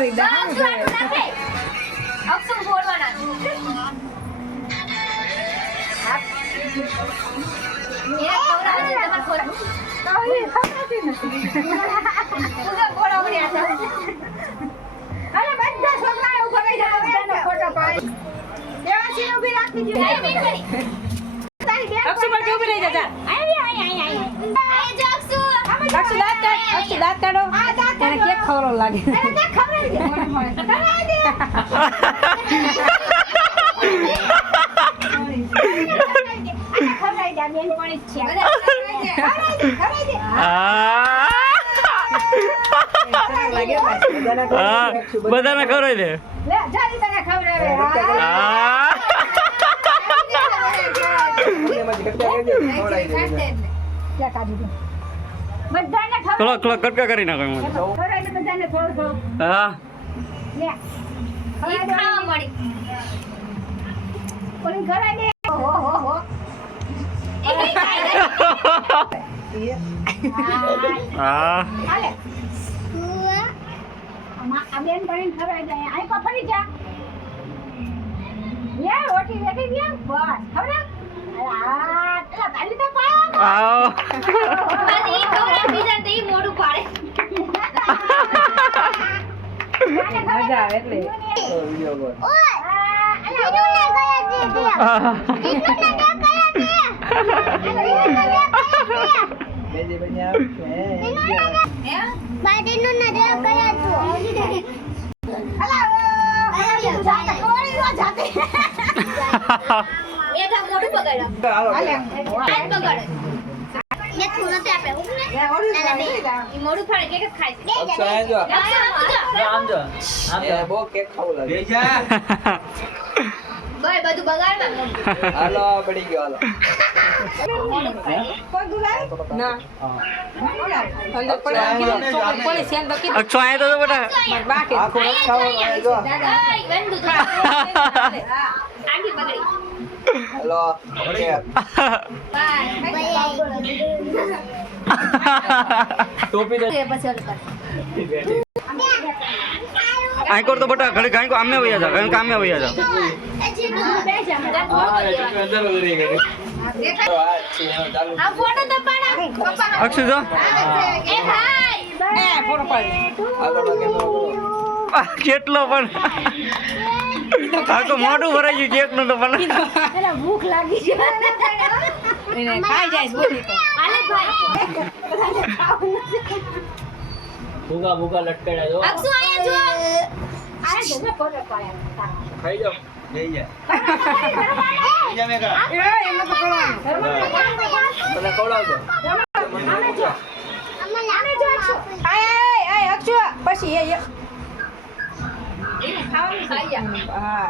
પડી દે અક્ષુ આટલું નાખે અક્ષુ ફોડવાના એ ખવડાવજે તમાર ખોરા તારી ખાતી નથી તું ગોળાવણી આતો અરે બધા છોકરાઓ ઉભા રહી જાય બધાનો ફોટો પાડી દેવાસી ઊભી રાખી દે તારી બેન અક્ષુ પર કે ઉભી રહી જા આય જો અક્ષુ અક્ષુ દાંત કાઢો તને કેક ખવડાવ લાગે અરે તે ખવડાવી દે મોડે મોડે ખવડાવી દે ખવડાવી દે બેન પણ છે ખવડાવી દે બધાને ખવડાવી દે. લે જારી તને ખવડાવે ક્યાં કાઢી દે બધાને થોડો કટકા કરી નાખો એમાં. ખવડાવી દે બધાને થોડું થોડું હા લે ઈ ખાવા મળી કોણ ખવડાવી દે હો હો હો એ ખાઈ હા હાલે આ બેન પણ ખવડાવી દે આઈ પફરી જા યે રોટી વેટી દે બસ ખવડાવ આ પેલા તાલી તો પાયો આવો પાછી ઈ ખવડાવે બીજા તો ઈ મોઢું પાડે મજા આવે એટલે એ તા મોઢું બગાડ્યો હાથ બગાડે ઈ મોઢું ફાડે કેક જ ખાય છે ભાઈ બધું બગાડવા મોઢું હાલો પડી ગયો હાલો ના અંદર પડે સેન બકી અક્ષો આયો તો બેટા માર બાકી આખો રસ ખાવો જો ઓય બંધુ તો આંટી બગડી હાલો ઓકે બાય ટોપી દે પછી ઓલું કર આઈ કોર તો બેટા ઘડી કાઈ કો આમે વયા જા કાઈ કામે વયા જા આ ફોટો તો પાડા અક્ષુ જો એ ભાઈ એ ફોટો પાડ આગળ કેમેરો કેટલો પણ આ તો મોઢું ભરાઈ ગયું કેક નું તો પણ એને ભૂખ લાગી છે એને ખાઈ જાય બોલી તો હાલે ભાઈ ભૂગા ભૂગા લટકેડા જો અક્ષુ આયા જો આ જો મે ફોટો પાડ્યા ખાઈ જાઓ જઈ જા બીજા મે કા એ એમ તો કરવાનું મને ખવડાવજો આય અક્ષુ પછી એ એને ખાવાનું ખાઈ જા હા